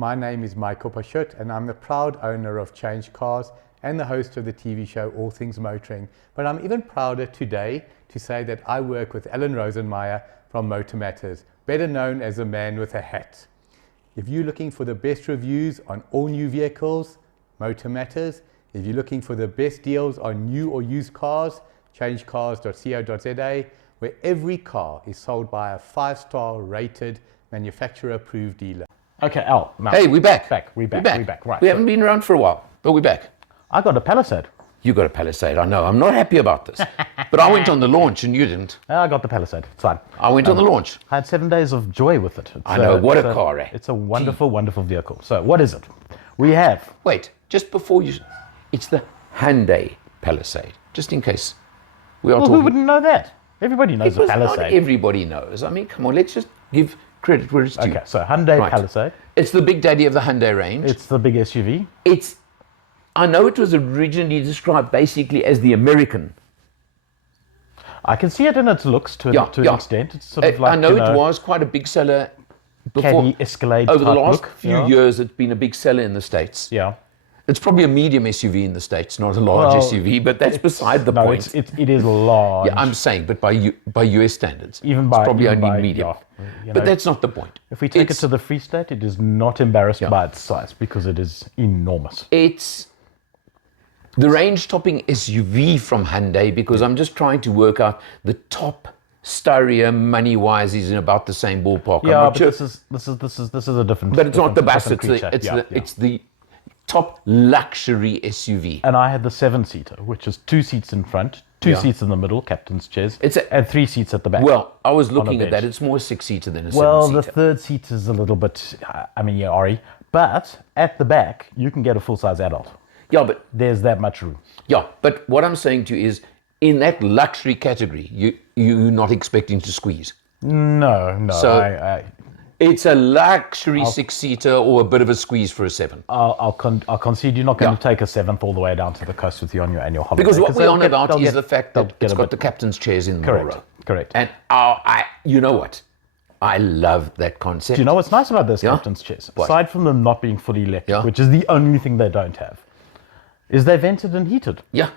My name is Michael Pashut and I'm the proud owner of Change Cars and the host of the TV show All Things Motoring. But I'm even prouder today to say that I work with Alan Rosenmeyer from Motor Matters, better known as the man with a hat. If you're looking for the best reviews on all new vehicles, Motor Matters. If you're looking for the best deals on new or used cars, changecars.co.za, where every car is sold by a 5-star rated manufacturer approved dealer. Okay, Al. Now, Hey, we're back. We're back. Right. We haven't been around for a while, but we're back. I got a Palisade. You got a Palisade, I know. I'm not happy about this. But I went on the launch and you didn't. I got the Palisade. It's fine. I went on the launch. I had 7 days of joy with it. I know, what a car, eh? It's a wonderful, wonderful vehicle. So, what is it? We have... Wait, just before you... It's the Hyundai Palisade, just in case we are Well, talking... who wouldn't know that? Everybody knows the Because not Palisade. everybody knows. I mean, come on, let's just give credit where it's due. Okay, so Hyundai Right. Palisade. It's the big daddy of the Hyundai range. It's the big SUV. I know it was originally described basically as the American. I can see it in its looks to an extent. It's sort of like, I know it was quite a big seller before. Caddy Escalade Over the type last look. few years, it's been a big seller in the States. Yeah. It's probably a medium SUV in the States, not a large SUV, but that's beside the point. It is large. Yeah, I'm saying, but by US standards, Even by it's probably even only by, medium. yeah, you But know, that's not the point. if we take it to the Free State, it is not embarrassed by its size because it is enormous. It's the range-topping SUV from Hyundai, because I'm just trying to work out the top Styria money-wise is in about the same ballpark. Yeah, I'm not but sure. this is a different. But it's not the bus. different creature. It's the top luxury SUV. And I had the 7-seater, which is 2 seats in front, 2 seats in the middle, captain's chairs, and 3 seats at the back. Well, I was looking at bench. that. It's more a 6-seater than a 7-seater. Well, the third seat is a little bit, Ari. But at the back, you can get a full-size adult. Yeah, but There's that much room. yeah, but what I'm saying to you is, in that luxury category, you're not expecting to squeeze. No. So- It's a luxury 6-seater or a bit of a squeeze for a 7. I'll concede you're not going to take a 7th all the way down to the coast with you on your annual holiday. Because what we're they'll on get- about they'll is get- the fact they'll that get it's a got bit- the captain's chairs in the middle row. Correct. And you know what? I love that concept. Do you know what's nice about those Yeah? captain's chairs? What? Aside from them not being fully electric, Yeah. which is the only thing they don't have, is they're vented and heated. Yeah.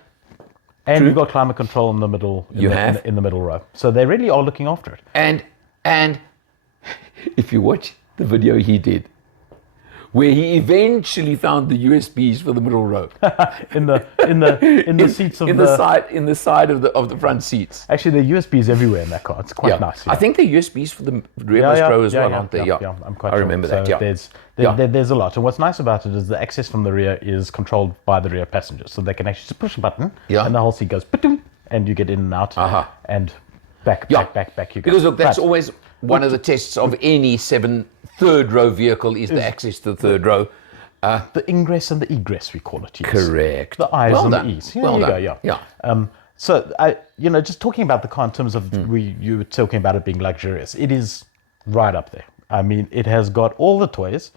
And you've got climate control in the middle. In the middle row, so they really are looking after it. And if you watch the video he did, where he eventually found the USBs for the middle row in the seats of in the side of the front seats. Actually, there are USBs everywhere in that car. It's quite nice. I think they're USBs for the rearmost row as well, aren't they? Yeah, I'm quite I sure. remember So that. Yeah. there's a lot, and what's nice about it is the access from the rear is controlled by the rear passengers, so they can actually just push a button, and the whole seat goes, ba-doom, and you get in and out, and back you go. Because look, that's always one of the tests of any third row vehicle is the access to the third row. The ingress and the egress, we call it. Yes. Correct. The I's Well and done. the E's. Well There done. you go, yeah. So just talking about the car in terms of you were talking about it being luxurious. It is right up there. I mean, it has got all the toys,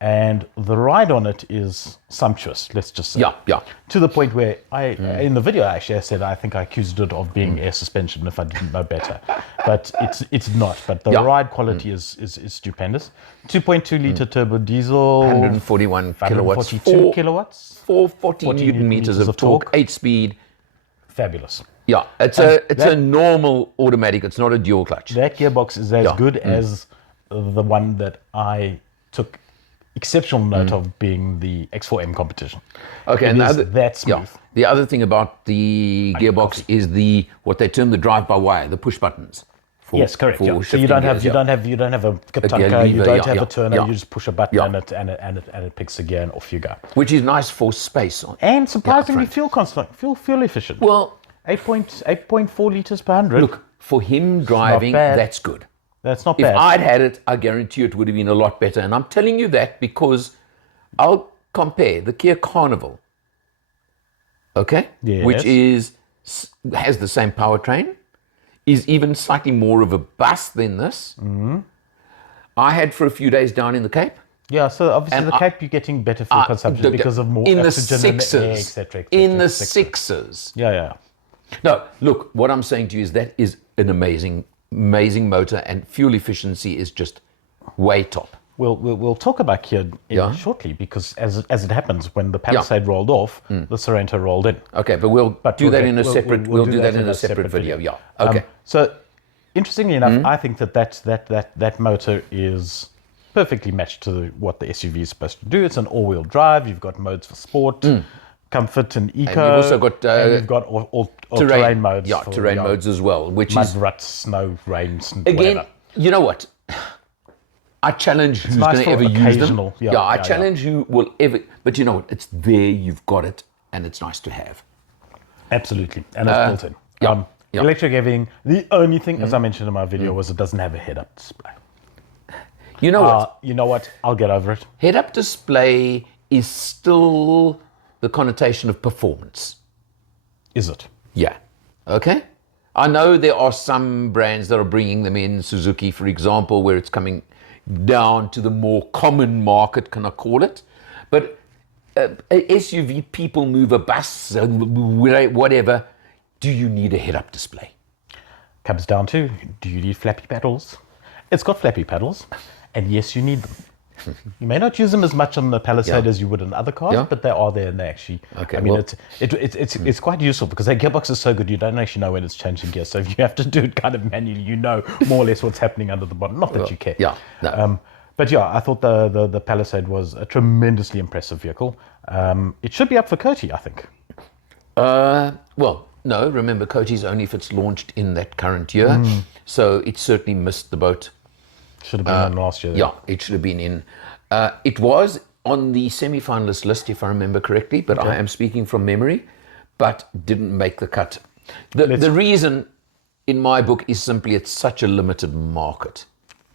and the ride on it is sumptuous. Let's just say. Yeah. To the point where in the video actually I said I think I accused it of being air suspension if I didn't know better, but it's not. But the ride quality is stupendous. 2.2 liter turbo diesel, 141 kilowatts, 142 kilowatts, 440 newton meters of torque, 8-speed. Fabulous. Yeah, it's a normal automatic. It's not a dual clutch. That gearbox is as good as the one that I took exceptional note of being the X4M competition. Okay, it is that smooth. Yeah. The other thing about the gearbox is what they term the drive-by-wire, the push buttons. Yes, correct. So you don't have a Katanka, you don't have a turner. You just push a button and it picks a gear and off you go. Which is nice for space. And surprisingly fuel efficient. Well, 8.4 liters per 100. Look, for him driving, that's good. That's not If bad. I'd had it, I guarantee it would have been a lot better. And I'm telling you that because I'll compare the Kia Carnival, okay, which has the same powertrain, is even slightly more of a bus than this. I had for a few days down in the Cape. Yeah, so obviously the Cape you're getting better fuel consumption because of more oxygen in the air, etc. In the sixes. Yeah. No, look, what I'm saying to you is that is an amazing motor, and fuel efficiency is just way top. we'll talk about Kia shortly, because as it happens, when the Palisade rolled off, the Sorento rolled in. Okay, but we'll do that in a separate. We'll do that in a separate video. Yeah. Okay. So, interestingly enough, I think that motor is perfectly matched to what the SUV is supposed to do. It's an all-wheel drive. You've got modes for sport, comfort, and eco. And you've also got and you've got all terrain modes. Yeah, terrain modes as well, which mud, is ruts, snow, rain, again. whatever. You know what? I challenge who's going to ever use them. I challenge who will ever. But you know what? It's there. You've got it, and it's nice to have. Absolutely, and it's built in. Electric everything. The only thing, as I mentioned in my video, was it doesn't have a head-up display. You know what? You know what? I'll get over it. Head-up display is still the connotation of performance. Is it? Yeah. Okay. I know there are some brands that are bringing them in. Suzuki, for example, where it's coming down to the more common market, can I call it? But SUV, people move a bus, whatever. Do you need a head-up display? Comes down to, do you need flappy paddles? It's got flappy paddles, and yes, you need them. You may not use them as much on the Palisade as you would in other cars, but they are there, and they actually. Okay. I mean, it's quite useful, because that gearbox is so good. You don't actually know when it's changing gear, so if you have to do it kind of manually, you know more or less what's happening under the bonnet. Not that you care. Yeah. No. But yeah, I thought the Palisade was a tremendously impressive vehicle. It should be up for COTI, I think. Well, no. Remember, COTI's only if it's launched in that current year, so it certainly missed the boat. Should have been in last year. Yeah, it should have been in. It was on the semi-finalist list, if I remember correctly, but I am speaking from memory, but didn't make the cut. The reason, in my book, is simply it's such a limited market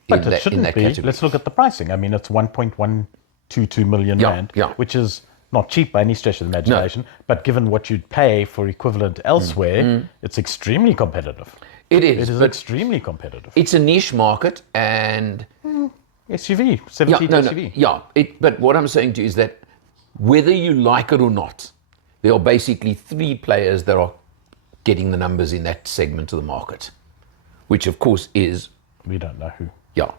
But it shouldn't be. category. Let's look at the pricing. I mean, it's 1.122 million rand, which is not cheap by any stretch of the imagination. But given what you'd pay for equivalent elsewhere, it's extremely competitive. It is. It is extremely competitive. It's a niche market, and SUV, 7-seat SUV. But what I'm saying to you is that whether you like it or not, there are basically three players that are getting the numbers in that segment of the market, which of course is. We don't know who. Yeah.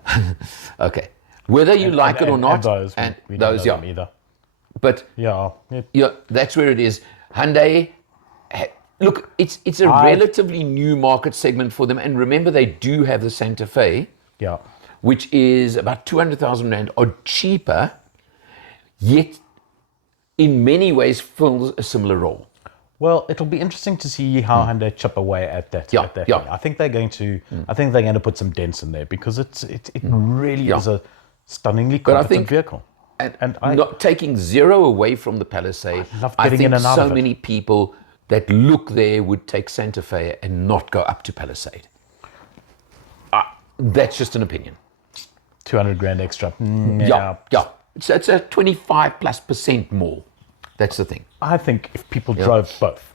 Okay. Whether you like it or not, and we don't know them either. But that's where it is. Hyundai. Look, it's a relatively new market segment for them, and remember they do have the Santa Fe, which is about 200,000 rand or cheaper, yet in many ways fills a similar role. Well, it'll be interesting to see how Hyundai chip away at that. Thing. I think they're going to. I think they're going to put some dents in there, because it really is a stunningly competent vehicle. And not taking zero away from the Palisade, I think so many people that look there would take Santa Fe and not go up to Palisade. That's just an opinion. 200 grand extra. Yeah. So it's a 25+% more. That's the thing. I think if people drove both,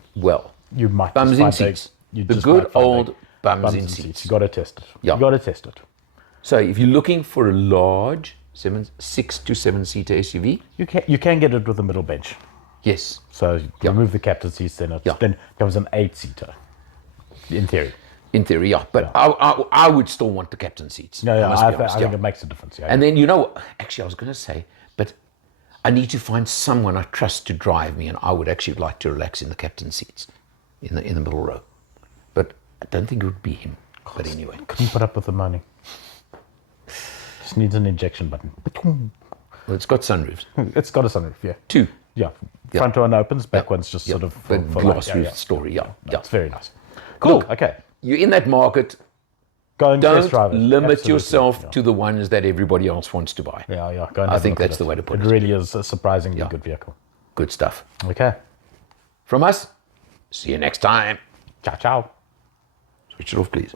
you might bums in seats. The good old bums in seats. You got to test it. You got to test it. So if you're looking for a large 6 to 7 seater SUV, you can get it with a middle bench. Yes. So remove the captain seats, then then comes an 8-seater. In theory. In theory, yeah. But I would still want the captain seats. I think it makes a difference. Yeah. And then actually I was going to say, but I need to find someone I trust to drive me, and I would actually like to relax in the captain seats, in the middle row. But I don't think it would be him. But anyway, couldn't put up with the money. Just needs an injection button. Well, it's got sunroofs. It's got a sunroof, yeah. 2. Yeah. Front one opens, back one's just sort of for glass roof story. It's very nice. Cool. Look, okay. You're in that market. Go and test drive it. Don't limit yourself to the ones that everybody else wants to buy. Yeah. Go and I think that's the way to put it. It really is a surprisingly good vehicle. Good stuff. Okay. From us, see you next time. Ciao. Switch it off, please.